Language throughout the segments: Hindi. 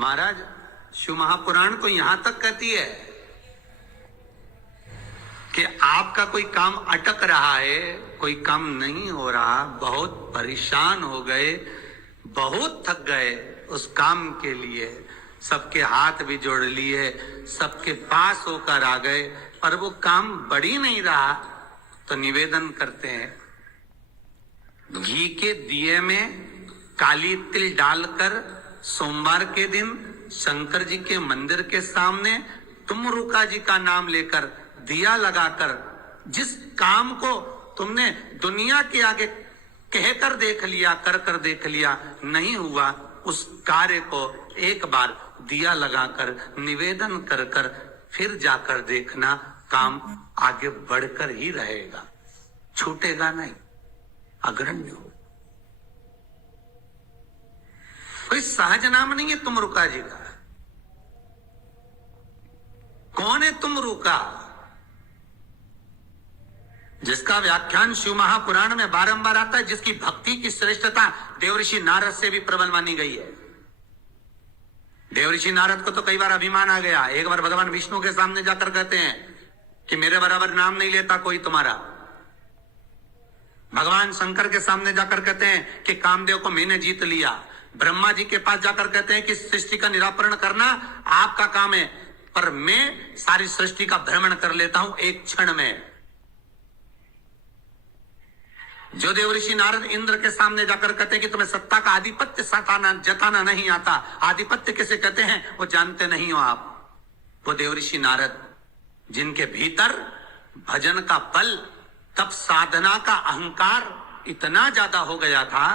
महाराज शिव महापुराण तो यहां तक कहती है कि आपका कोई काम अटक रहा है, कोई काम नहीं हो रहा, बहुत परेशान हो गए, बहुत थक गए उस काम के लिए, सबके हाथ भी जोड़ लिए, सबके पास होकर आ गए, पर वो काम बढ़ ही नहीं रहा, तो निवेदन करते हैं घी के दिए में काली तिल डालकर सोमवार के दिन शंकर जी के मंदिर के सामने तुमरुका जी का नाम लेकर दिया लगाकर जिस काम को तुमने दुनिया के आगे कहकर देख लिया, कर देख लिया, नहीं हुआ, उस कार्य को एक बार दिया लगाकर निवेदन कर फिर जाकर देखना, काम आगे बढ़कर ही रहेगा, छूटेगा नहीं, अग्रण्य हो। कोई सहज नाम नहीं है तुमरुका जी का। कौन है तुमरुका? जिसका व्याख्यान शिव महापुराण में बारंबार आता है, जिसकी भक्ति की श्रेष्ठता देवऋषि नारद से भी प्रबल मानी गई है। देवऋषि नारद को तो कई बार अभिमान आ गया, एक बार भगवान विष्णु के सामने जाकर कहते हैं कि मेरे बराबर नाम नहीं लेता कोई तुम्हारा। भगवान शंकर के सामने जाकर कहते हैं कि कामदेव को मैंने जीत लिया। ब्रह्मा जी के पास जाकर कहते हैं कि सृष्टि का निराकरण करना आपका काम है, पर मैं सारी सृष्टि का भ्रमण कर लेता हूं एक क्षण में। जो देवऋषि नारद इंद्र के सामने जाकर कहते हैं कि तुम्हें सत्ता का आधिपत्य जताना नहीं आता, आधिपत्य किसे कहते हैं वो जानते नहीं हो आप, वो देवऋषि नारद जिनके भीतर भजन का बल, तप साधना का अहंकार इतना ज्यादा हो गया था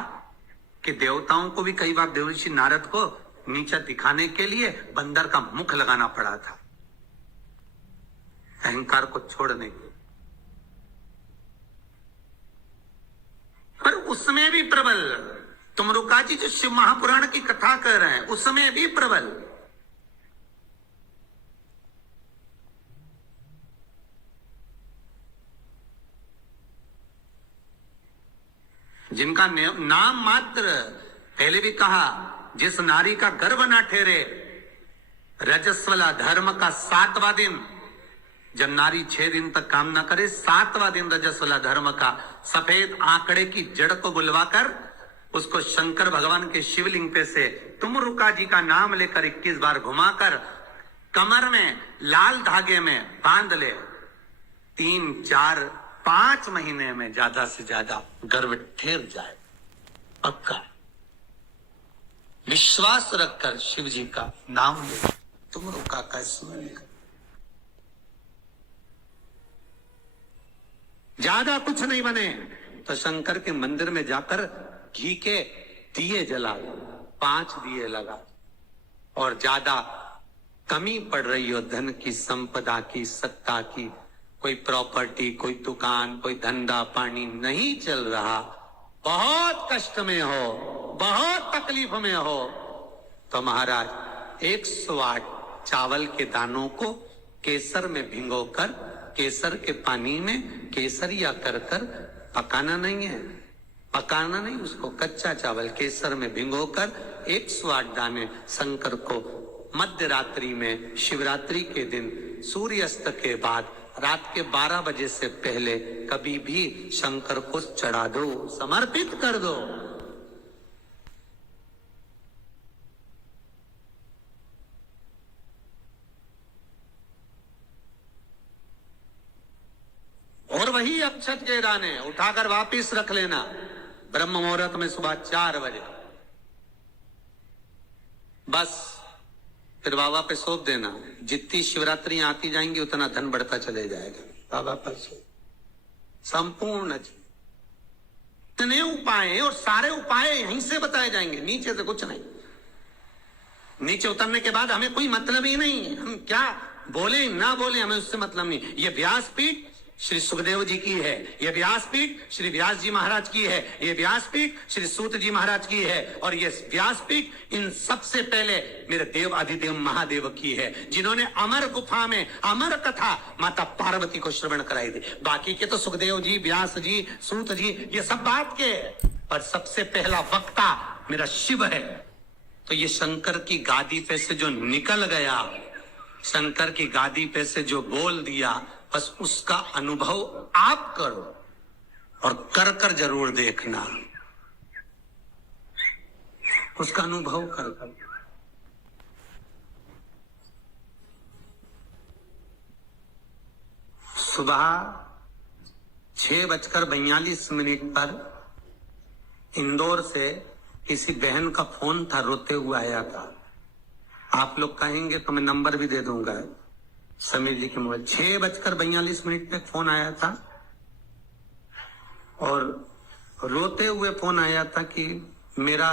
कि देवताओं को भी कई बार देवऋषि नारद को नीचा दिखाने के लिए बंदर का मुख लगाना पड़ा था, अहंकार को छोड़ने के। पर उसमें भी प्रबल तुमरुका जी जो शिव महापुराण की कथा कर रहे हैं, उसमें भी प्रबल। जिनका नाम मात्र, पहले भी कहा, जिस नारी का गर्भ ना ठहरे, रजस्वला धर्म का 7वां दिन, जब नारी 6 दिन तक काम ना करे, 7वां दिन रजस्वला धर्म का, सफेद आंकड़े की जड़ को बुलवाकर उसको शंकर भगवान के शिवलिंग पे से तुमरुका जी का नाम लेकर 21 बार घुमाकर कमर में लाल धागे में बांध ले, 3, 4, 5 महीने में ज्यादा से ज्यादा गर्भ ठहर जाए, पक्का। विश्वास रखकर शिव जी का नाम ले, तुमरुका का स्मरण कर, ज्यादा कुछ नहीं बने तो शंकर के मंदिर में जाकर घी के दिए जला, 5 दिए लगा, और ज्यादा कमी पड़ रही हो धन की, संपदा की, सत्ता की, कोई प्रॉपर्टी, कोई दुकान, कोई धंधा पानी नहीं चल रहा, बहुत कष्ट में हो, बहुत तकलीफ में हो, तो महाराज 108 चावल के दानों को केसर में भिगोकर, केसर के पानी में केसरिया कर पकाना नहीं है, पकाना नहीं, उसको कच्चा चावल केसर में भिगोकर 108 दाने शंकर को मध्य रात्रि में, शिवरात्रि के दिन सूर्यास्त के बाद, रात के 12 बजे से पहले कभी भी शंकर को चढ़ा दो, समर्पित कर दो। और वही अक्षत के दाने उठाकर वापिस रख लेना ब्रह्म मुहूर्त में सुबह 4 बजे, बस फिर बाबा पे सौंप देना। जितनी शिवरात्रि आती जाएंगी उतना धन बढ़ता चले जाएगा, बाबा पर संपूर्ण इतने उपाय हैं, और सारे उपाय यहीं से बताए जाएंगे, नीचे से कुछ नहीं। नीचे उतरने के बाद हमें कोई मतलब ही नहीं, हम क्या बोले ना बोले हमें उससे मतलब नहीं। ये व्यासपीठ श्री सुखदेव जी की है, ये व्यासपीठ श्री व्यास जी महाराज की है, ये व्यासपीठ श्री सूत जी महाराज की है, और ये व्यासपीठ इन सबसे पहले मेरे देव आदिदेव महादेव की है, जिन्होंने अमर गुफा में अमर कथा माता पार्वती को श्रवण कराई थी। बाकी के तो सुखदेव जी, व्यास जी, सूत जी, ये सब बात के, पर सबसे पहला वक्ता मेरा शिव है, तो ये शंकर की गादी पे से जो निकल गया, शंकर की गादी पे से जो बोल दिया, बस उसका अनुभव आप करो और कर कर जरूर देखना, उसका अनुभव कर कर। सुबह 6:42 पर इंदौर से किसी बहन का फोन था, रोते हुए आया था। आप लोग कहेंगे तो मैं नंबर भी दे दूंगा, समीर जी के मोबाइल। 6:42 पे फोन आया था और रोते हुए फोन आया था कि मेरा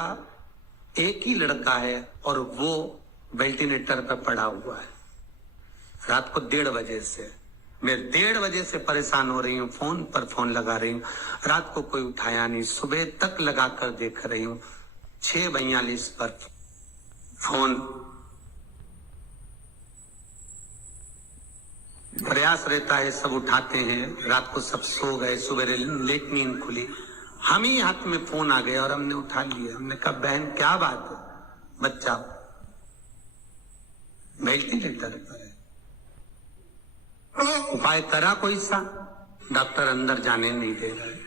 एक ही लड़का है और वो वेंटिलेटर पर पड़ा हुआ है। रात को 1:30 बजे से मैं 1:30 बजे से परेशान हो रही हूँ, फोन पर फोन लगा रही हूँ, रात को कोई उठाया नहीं, सुबह तक लगा कर देख रही हूँ। 6:42 पर फोन, प्रयास रहता है सब उठाते हैं, रात को सब सो गए, सुबह लेट नींद खुली, हम ही हाथ में फोन आ गया और हमने उठा लिया। हमने कहा बहन क्या बात है? बच्चा वेंटिलेटर पर है, उपाय करा कोई सा? डॉक्टर अंदर जाने नहीं दे रहे।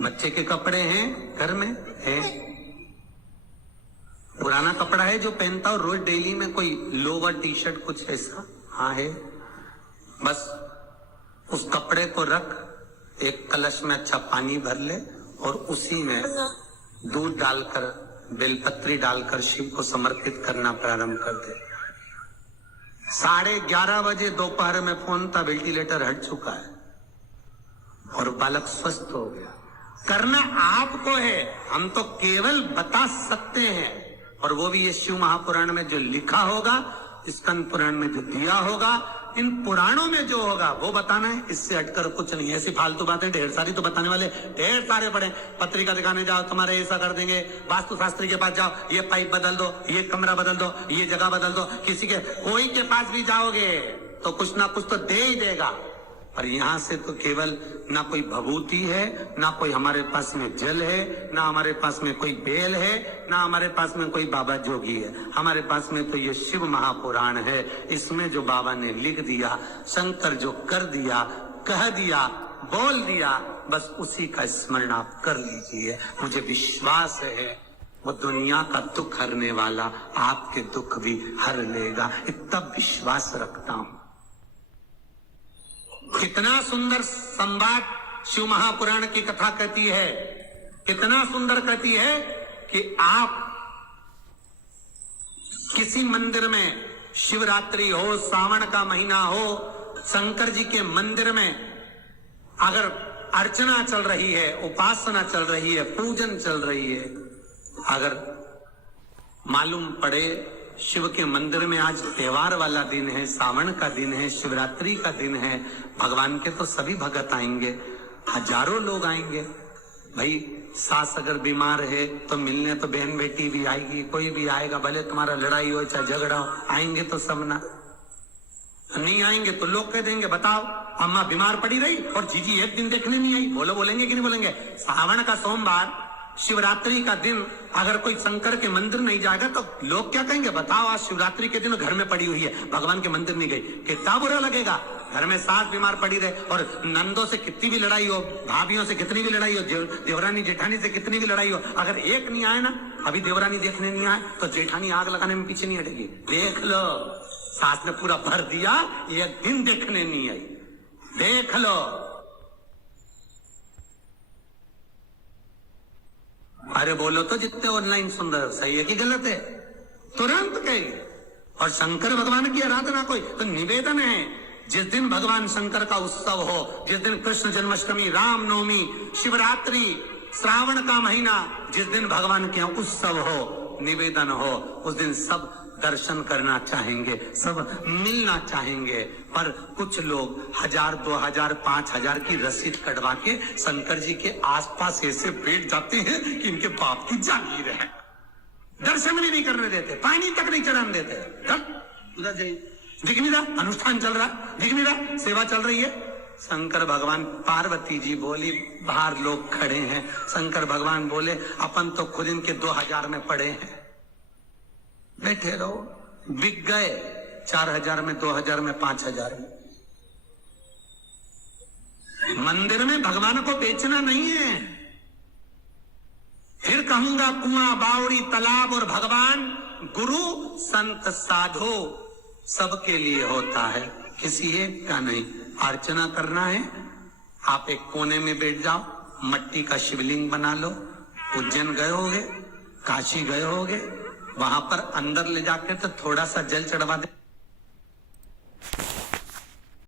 बच्चे के कपड़े हैं घर में, है पुराना कपड़ा है जो पहनता और रोज डेली में, कोई लोवर टी शर्ट कुछ ऐसा, हाँ है। बस उस कपड़े को रख, एक कलश में अच्छा पानी भर ले और उसी में दूध डालकर, बेलपत्री डालकर शिव को समर्पित करना प्रारंभ कर दे। 11:30 बजे दोपहर में फोन था, वेंटिलेटर हट चुका है और बालक स्वस्थ हो गया। करना आपको है, हम तो केवल बता सकते हैं, और वो भी ये शिव महापुराण में जो लिखा होगा, स्कंद पुराण में जो दिया होगा, इन पुराणों में जो होगा वो बताना है, इससे हटकर कुछ नहीं। ऐसी फालतू बातें ढेर सारी तो बताने वाले ढेर सारे पड़े। पत्रिका दिखाने जाओ, तुम्हारे ऐसा कर देंगे, वास्तु शास्त्री के पास जाओ, ये पाइप बदल दो, ये कमरा बदल दो, ये जगह बदल दो, किसी के कोई के पास भी जाओगे तो कुछ ना कुछ तो दे ही देगा। पर यहां से तो केवल ना कोई भभूति है, ना कोई हमारे पास में जल है, ना हमारे पास में कोई बेल है, ना हमारे पास में कोई बाबा जोगी है। हमारे पास में तो ये शिव महापुराण है। इसमें जो बाबा ने लिख दिया, शंकर जो कर दिया, कह दिया, बोल दिया, बस उसी का स्मरण आप कर लीजिए। मुझे विश्वास है वो दुनिया का दुख हरने वाला आपके दुख भी हर लेगा, इतना विश्वास रखता हूं। कितना सुंदर संवाद शिव महापुराण की कथा कहती है, कितना सुंदर कहती है कि आप किसी मंदिर में, शिवरात्रि हो, सावन का महीना हो, शंकर जी के मंदिर में अगर अर्चना चल रही है, उपासना चल रही है, पूजन चल रही है, अगर मालूम पड़े शिव के मंदिर में आज त्योहार वाला दिन है, सावन का दिन है, शिवरात्रि का दिन है, भगवान के तो सभी भगत आएंगे, हजारों लोग आएंगे। भाई सास अगर बीमार है तो मिलने तो बहन बेटी भी आएगी, कोई भी आएगा, भले तुम्हारा लड़ाई हो चाहे झगड़ा हो, आएंगे तो सब ना। नहीं आएंगे तो लोग कह देंगे बताओ अम्मा बीमार पड़ी रही और जीजी एक दिन देखने नहीं आई। बोलेंगे कि नहीं बोलेंगे? सावन का सोमवार, शिवरात्रि का दिन अगर कोई शंकर के मंदिर नहीं जाएगा तो लोग क्या कहेंगे? बताओ आज शिवरात्रि के दिन घर में पड़ी हुई है, भगवान के मंदिर नहीं गई, कितना बुरा लगेगा। घर में सास बीमार पड़ी रहे और नंदों से कितनी भी लड़ाई हो, भाभियों से कितनी भी लड़ाई हो, देवरानी जेठानी से कितनी भी लड़ाई हो, अगर एक नहीं आए ना, अभी देवरानी देखने नहीं आए तो जेठानी आग लगाने में पीछे नहीं हटेगी। देख लो, सास ने पूरा भर दिया, एक दिन देखने नहीं आई, देख लो। अरे बोलो तो जितने ऑनलाइन सुन रहे हो, सही है कि गलत है? तुरंत कहिए। और शंकर भगवान की आराधना कोई तो निवेदन है, जिस दिन भगवान शंकर का उत्सव हो, जिस दिन कृष्ण जन्माष्टमी, रामनवमी, शिवरात्रि, श्रावण का महीना, जिस दिन भगवान के उत्सव हो, निवेदन हो, उस दिन सब दर्शन करना चाहेंगे, सब मिलना चाहेंगे। पर कुछ लोग 1000, 2000, 5000 की रसीद कटवा के शंकर जी के आसपास ऐसे बैठ जाते हैं कि इनके बाप की जागीर है, दर्शन भी नहीं करने देते, पानी तक नहीं चढ़ाने देते। उधर जाइए, दिख नहीं रहा अनुष्ठान चल रहा, दिख नहीं रहा सेवा चल रही है, शंकर भगवान, पार्वती जी बोली बाहर लोग खड़े हैं। शंकर भगवान बोले अपन तो खुद इनके 2000 में पड़े हैं, बैठे रहो। बिक गए 4000 में, 2000 में, 5000 में। मंदिर में भगवान को बेचना नहीं है। फिर कहूंगा कुआं, बावड़ी, तालाब और भगवान, गुरु, संत, साधु सबके लिए होता है, किसी एक का नहीं। अर्चना करना है, आप एक कोने में बैठ जाओ, मट्टी का शिवलिंग बना लो। उज्जैन गए होगे, काशी गए होगे, वहां पर अंदर ले जाकर तो थोड़ा सा जल चढ़वा दे।